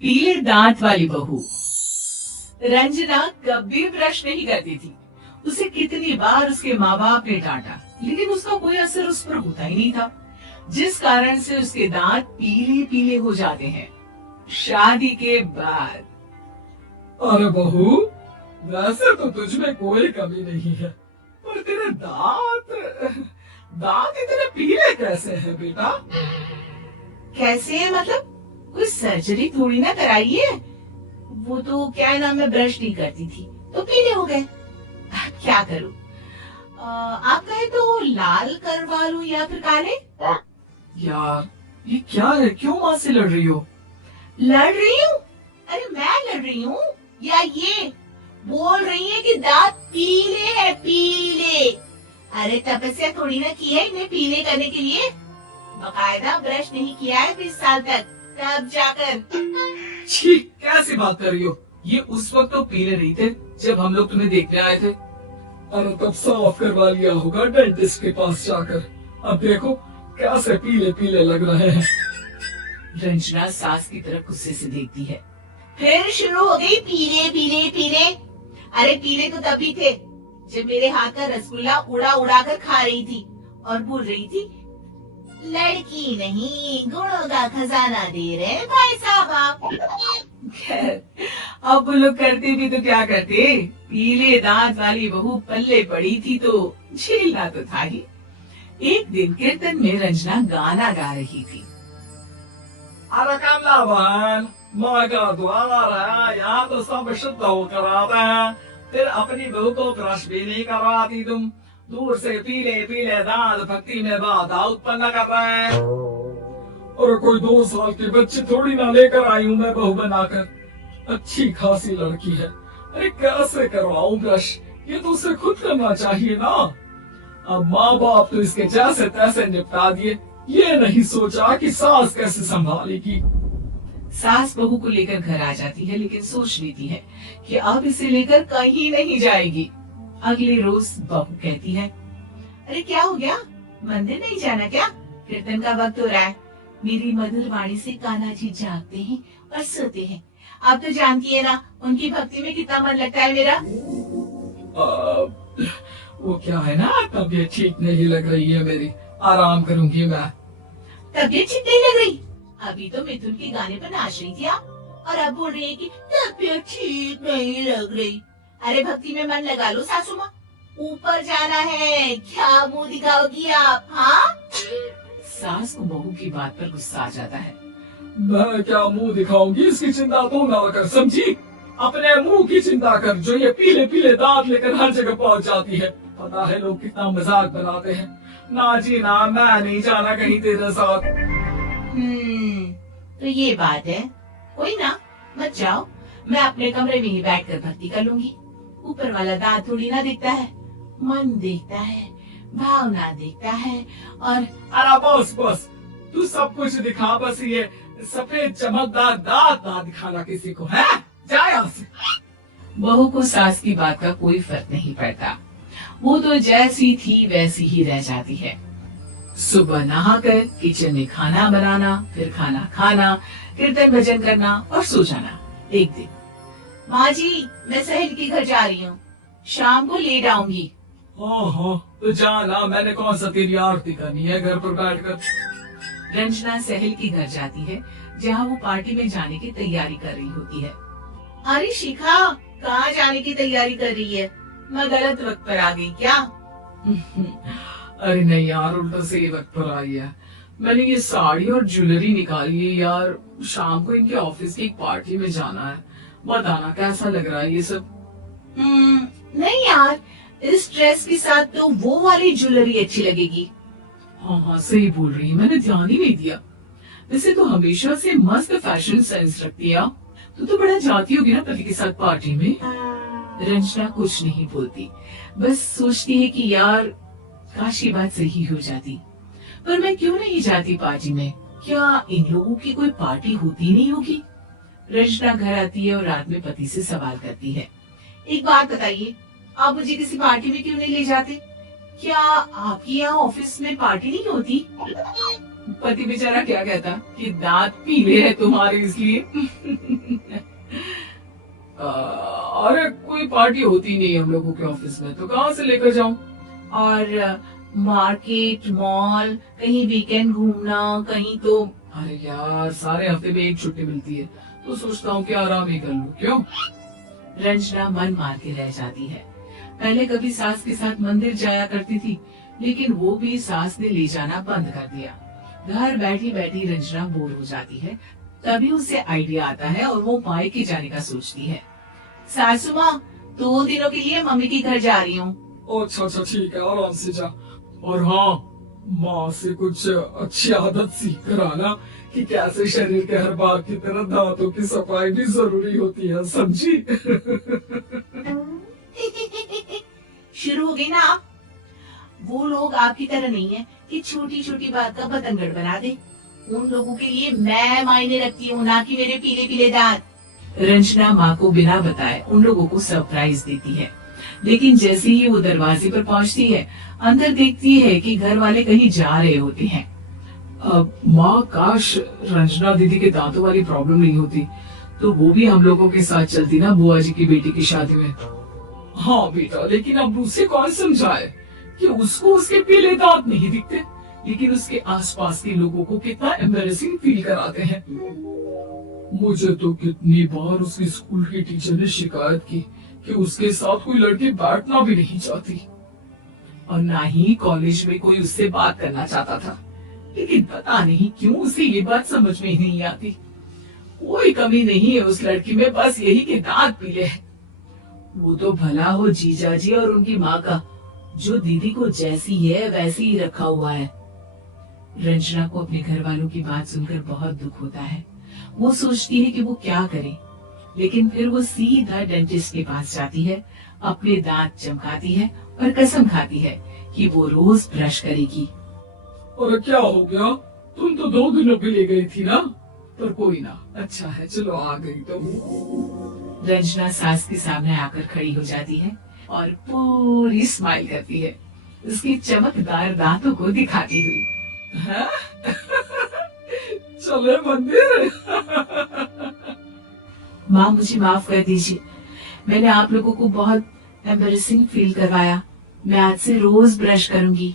पीले दांत वाली बहू। रंजना कभी ब्रश नहीं करती थी। उसे कितनी बार उसके माँ बाप ने डांटा, लेकिन उसका कोई असर उस पर होता ही नहीं था, जिस कारण से उसके दांत पीले पीले हो जाते हैं। शादी के बाद। अरे बहू, वैसे तो तुझमें कोई कमी नहीं है, पर तेरे दांत दांत इतने पीले कैसे हैं बेटा? कैसे है मतलब? कोई सर्जरी थोड़ी ना कराई है। वो तो क्या नाम, मैं ब्रश नहीं करती थी तो पीले हो गए। क्या करूं? आप कहे तो लाल करवा लूं या फिर काले? यार, ये क्या है? क्यों माँ से लड़ रही हो? लड़ रही हूँ? अरे मैं लड़ रही हूँ या ये बोल रही है कि दांत पीले है, पीले। अरे तपस्या थोड़ी ना की है इन्हें पीले करने के लिए। बकायदा ब्रश नहीं किया है 20 साल तक, तब जाकर। छी, कैसी बात कर रही हो? ये उस वक्त तो पीले नहीं थे जब हम लोग तुम्हें देखने आए थे। अरे तब साफ करवा लिया होगा डेंटिस्ट के पास जाकर। अब देखो कैसे पीले पीले लग रहे हैं। रंजना सास की तरफ गुस्से से देखती है। फिर शुरू हो गई पीले पीले पीले। अरे पीले तो तभी थे जब मेरे हाथ का रसगुल्ला उड़ा उड़ा कर खा रही थी और बोल रही थी, लड़की नहीं गुणों का खजाना दे रहे भाई साहब आप। खैर, अब वो लोग करते भी तो क्या करते, पीले दांत वाली बहू पल्ले पड़ी थी तो झेलना तो था ही। एक दिन कीर्तन में रंजना गाना गा रही थी। अरे कमला बहन, माँ का द्वार है, यहाँ तो सब शुद्ध होकर आते हैं, फिर अपनी बहू को ब्रश भी नहीं करवाती तुम। दूर से पीले पीले दांत भक्ति में बाधा उत्पन्न कर रहे हैं। और कोई 2 साल के बच्चे थोड़ी ना लेकर आई हूँ मैं बहू बनाकर। अच्छी खासी लड़की है, अरे कैसे करवाऊं ब्रश? ये तो उसे खुद करना चाहिए ना। अब माँ बाप तो इसके जैसे तैसे निपटा दिए, ये नहीं सोचा कि सास कैसे संभालेगी। सास बहू को लेकर घर आ जाती है, लेकिन सोच लेती है कि अब इसे लेकर कहीं नहीं जाएगी। अगले रोज बहू कहती है, अरे क्या हो गया, मंदिर नहीं जाना क्या? कीर्तन का वक्त हो रहा है। मेरी मधुर वाणी से कान्हा जी जागते हैं और सोते हैं। आप तो जानती है ना उनकी भक्ति में कितना मन लगता है मेरा। वो क्या है ना, तबीयत ठीक नहीं लग रही है मेरी, आराम करूंगी मैं। तबीयत ठीक नहीं लग रही? अभी तो मिथुन के गाने पर नाच रही थी आप, और अब बोल रही है कि तबीयत ठीक नहीं लग रही। अरे भक्ति में मन लगा लो सासू माँ, ऊपर जाना है, क्या मुंह दिखाओगी आप? हाँ? सास को बहू की बात पर गुस्सा आ जाता है। मैं क्या मुंह दिखाऊंगी, इसकी चिंता तू ना कर, समझी? अपने मुंह की चिंता कर, जो ये पीले पीले दांत लेकर हर जगह पहुंच जाती है। पता है लोग कितना मजाक बनाते हैं। ना जी ना, मैं नहीं जाना कहीं तेरे साथ। तो ये बात है। कोई ना, मत जाओ, मैं अपने कमरे में ही बैठकर भक्ति कर लूंगी। ऊपर वाला दांत थोड़ी ना देखता है, मन देखता है, भावना देखता है। और अरे बस बस, तू सब कुछ दिखा, बस ये सफेद चमकदार दांत ना दिखाना किसी को, है? जा यहाँ से। बहू को सास की बात का कोई फर्क नहीं पड़ता, वो तो जैसी थी वैसी ही रह जाती है। सुबह नहाकर किचन में खाना बनाना, फिर खाना खाना, कीर्तन भजन करना और सो जाना। एक दिन, माँ जी मैं सहेली के घर जा रही हूँ, शाम को लेट आऊंगी। हाँ, तो जाना, मैंने कौन सा तेरी आरती करनी है घर पर बैठकर। रंजना सहेल के घर जाती है, जहाँ वो पार्टी में जाने की तैयारी कर रही होती है। अरे शिखा, कहाँ जाने की तैयारी कर रही है? मैं गलत वक्त पर आ गई क्या? अरे नहीं यार, उल्टा सही वक्त पर आई है। मैंने ये साड़ी और ज्वेलरी निकाली है यार, शाम को इनके ऑफिस की एक पार्टी में जाना है। बताना कैसा लग रहा है ये सब? नहीं यार, इस ड्रेस के साथ तो वो वाली ज्वेलरी अच्छी लगेगी। हाँ, सही बोल रही है, मैंने ध्यान ही नहीं दिया। वैसे तो हमेशा से मस्त फैशन सेंस रखती है। तो बड़ा जाती होगी ना पति के साथ पार्टी में। रंजना कुछ नहीं बोलती, बस सोचती है कि यार काश ये बात सही हो जाती, पर मैं क्यों नहीं जाती पार्टी में? क्या इन लोगों की कोई पार्टी होती नहीं होगी? रंजना घर आती है और रात में पति से सवाल करती है, एक बात बताइए, आप मुझे किसी पार्टी में क्यों नहीं ले जाते? क्या आपकी यहाँ ऑफिस में पार्टी नहीं होती? पति बेचारा क्या कहता कि दांत पीले हैं तुम्हारे इसलिए। अरे कोई पार्टी होती नहीं हम लोगों के ऑफिस में, तो कहाँ से लेकर जाऊं? और मार्केट, मॉल, कहीं वीकेंड घूमना, कहीं तो। अरे यार सारे हफ्ते में एक छुट्टी मिलती है, तो सोचता हूँ कि आराम ही कर लूं। क्यों? रंजना मन मार के रह जाती है। पहले कभी सास के साथ मंदिर जाया करती थी, लेकिन वो भी सास ने ले जाना बंद कर दिया। घर बैठी बैठी रंजना बोर हो जाती है। तभी उसे आइडिया आता है और वो मायके जाने का सोचती है। सासू माँ, 2 दिनों के लिए मम्मी के घर जा रही हूँ। अच्छा अच्छा ठीक है, आराम से जा। और हाँ, माँ से कुछ अच्छी आदत सीख कर आना कि कैसे शरीर के हर भाग की तरह दांतों की सफाई भी जरूरी होती है, समझी? शुरू हो गई ना आप। वो लोग आपकी तरह नहीं है कि छोटी छोटी बात का बतंगड़ बना दे। उन लोगों के लिए मैं मायने रखती हूँ, ना कि मेरे पीले पीले दांत। रंजना माँ को बिना बताए उन लोगों को सरप्राइज देती है, लेकिन जैसे ही वो दरवाजे पर पहुंचती है, अंदर देखती है कि घर वाले कहीं जा रहे होते हैं। माँ, काश रंजना दीदी के दांतों वाली प्रॉब्लम नहीं होती, तो वो भी हम लोगों के साथ चलती ना बुआ जी की बेटी की शादी में। हाँ बेटा, लेकिन अब उसे कौन समझाए कि उसको उसके पीले दांत नहीं दिखते, लेकिन उसके आसपास के लोगों को कितना एम्बैरेसिंग फील कराते हैं। मुझे तो कितनी बार उसकी स्कूल की टीचर ने शिकायत की कि उसके साथ कोई लड़की बैठना भी नहीं चाहती, और ना ही कॉलेज में कोई उससे बात करना चाहता था। लेकिन पता नहीं क्यों उसे ये बात समझ में ही नहीं आती। कोई कमी नहीं है उस लड़की में, बस यही कि दांत पीले हैं। वो तो भला हो जीजा जी और उनकी माँ का, जो दीदी को जैसी है वैसी ही रखा हुआ है। रंजना को अपने घर वालों की बात सुनकर बहुत दुख होता है। वो सोचती है कि वो क्या करे, लेकिन फिर वो सीधा डेंटिस्ट के पास जाती है, अपने दांत चमकाती है और कसम खाती है कि वो रोज ब्रश करेगी। और क्या हो गया? तुम तो 2 दिनों के लिए गई थी ना? पर कोई ना, अच्छा है, चलो आ गई तो। रंजना सास के सामने आकर खड़ी हो जाती है और पूरी स्माइल करती है, उसकी चमकदार दांतों को दिखाती हुई। चले मंदिर। माँ, मुझे माफ कर दीजिए, मैंने आप लोगों को बहुत एम्बैरेसिंग फील करवाया। मैं आज से रोज ब्रश करूंगी।